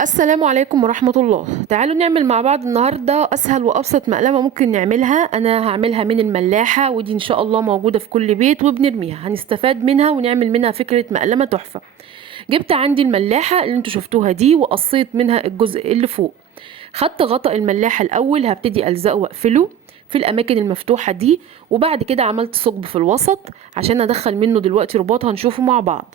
السلام عليكم ورحمة الله. تعالوا نعمل مع بعض النهاردة أسهل وأبسط مقلمة ممكن نعملها. أنا هعملها من الملاحة، ودي إن شاء الله موجودة في كل بيت وبنرميها، هنستفاد منها ونعمل منها فكرة مقلمة تحفة. جبت عندي الملاحة اللي انتوا شفتوها دي وقصيت منها الجزء اللي فوق. خدت غطاء الملاحة الأول، هبتدي ألزقه وأقفله في الأماكن المفتوحة دي، وبعد كده عملت ثقب في الوسط عشان أدخل منه دلوقتي رباط هنشوفه مع بعض.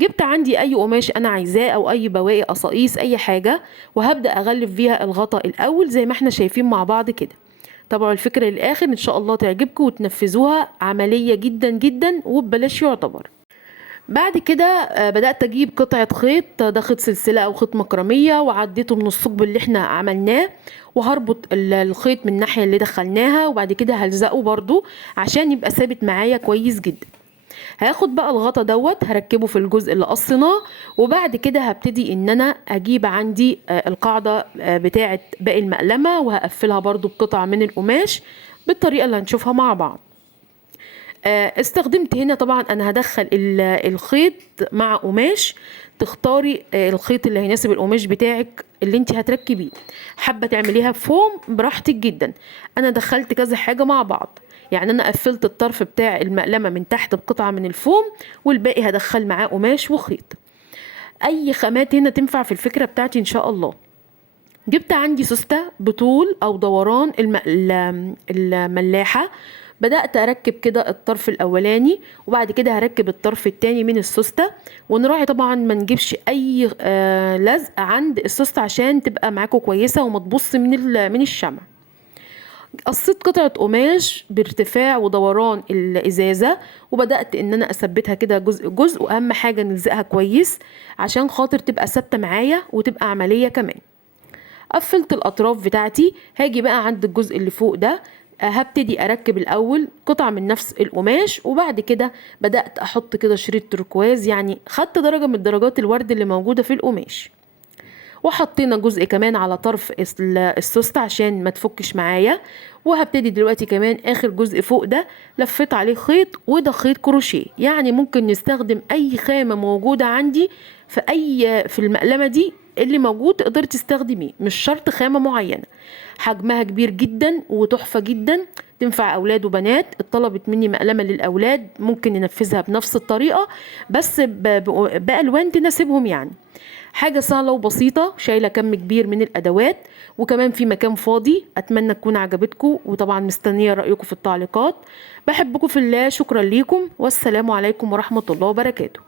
جبت عندي اي قماش انا عايزاه او اي بواقي قصاقيس اي حاجه، وهبدا اغلف فيها الغطاء الاول زي ما احنا شايفين مع بعض كده. طبعا الفكره للاخر ان شاء الله تعجبكم وتنفذوها، عمليه جدا جدا وببلاش يعتبر. بعد كده بدات اجيب قطعه خيط، ده خيط سلسله او خيط مكرميه، وعديته من الثقب اللي احنا عملناه، وهربط الخيط من الناحيه اللي دخلناها، وبعد كده هلزقه برضو عشان يبقى ثابت معايا كويس جدا. هاخد بقى الغطا دوت هركبه في الجزء اللي قصيناه، وبعد كده هبتدي ان انا اجيب عندي القاعدة بتاعة باقي المقلمة، وهقفلها برضو بقطعة من القماش بالطريقة اللي هنشوفها مع بعض. استخدمت هنا طبعا انا هدخل الخيط مع قماش، تختاري الخيط اللي هيناسب القماش بتاعك اللي انت هتركبيه. حابه تعمليها بفوم براحتك جدا. انا دخلت كذا حاجه مع بعض، يعني انا قفلت الطرف بتاع المقلمه من تحت بقطعه من الفوم، والباقي هدخل معاه قماش وخيط. اي خامات هنا تنفع في الفكره بتاعتي ان شاء الله. جبت عندي سوستة بطول او دوران الملاحة، بدأت أركب كده الطرف الأولاني، وبعد كده هركب الطرف التاني من السوستة. ونراعي طبعا ما نجيبش أي لزق عند السوستة عشان تبقى معاكم كويسة وما تبص من الشمع. قصيت قطعة قماش بارتفاع ودوران الإزازة، وبدأت إن أنا أثبتها كده جزء جزء، وأهم حاجة نلزقها كويس عشان خاطر تبقى ثابتة معايا وتبقى عملية كمان. قفلت الاطراف بتاعتي، هاجي بقى عند الجزء اللي فوق ده، هبتدي اركب الاول قطعه من نفس القماش، وبعد كده بدات احط كده شريط تركواز، يعني خدت درجه من درجات الورد اللي موجوده في القماش. وحطينا جزء كمان على طرف السوست عشان ما تفكش معايا. وهبتدي دلوقتي كمان اخر جزء فوق ده لفيت عليه خيط، وده خيط كروشيه، يعني ممكن نستخدم اي خامة موجودة عندي في المقلمة دي اللي موجود تقدر تستخدميه، مش شرط خامة معينة. حجمها كبير جدا وتحفة جدا، تنفع اولاد وبنات. اتطلبت مني مقلمة للاولاد ممكن ننفذها بنفس الطريقة، بس بالوان تناسبهم يعني. حاجة سهلة وبسيطة، شايلة كم كبير من الأدوات، وكمان في مكان فاضي. أتمنى تكون عجبتكم، وطبعا مستنية رأيكم في التعليقات. بحبكم في الله، شكرا ليكم، والسلام عليكم ورحمة الله وبركاته.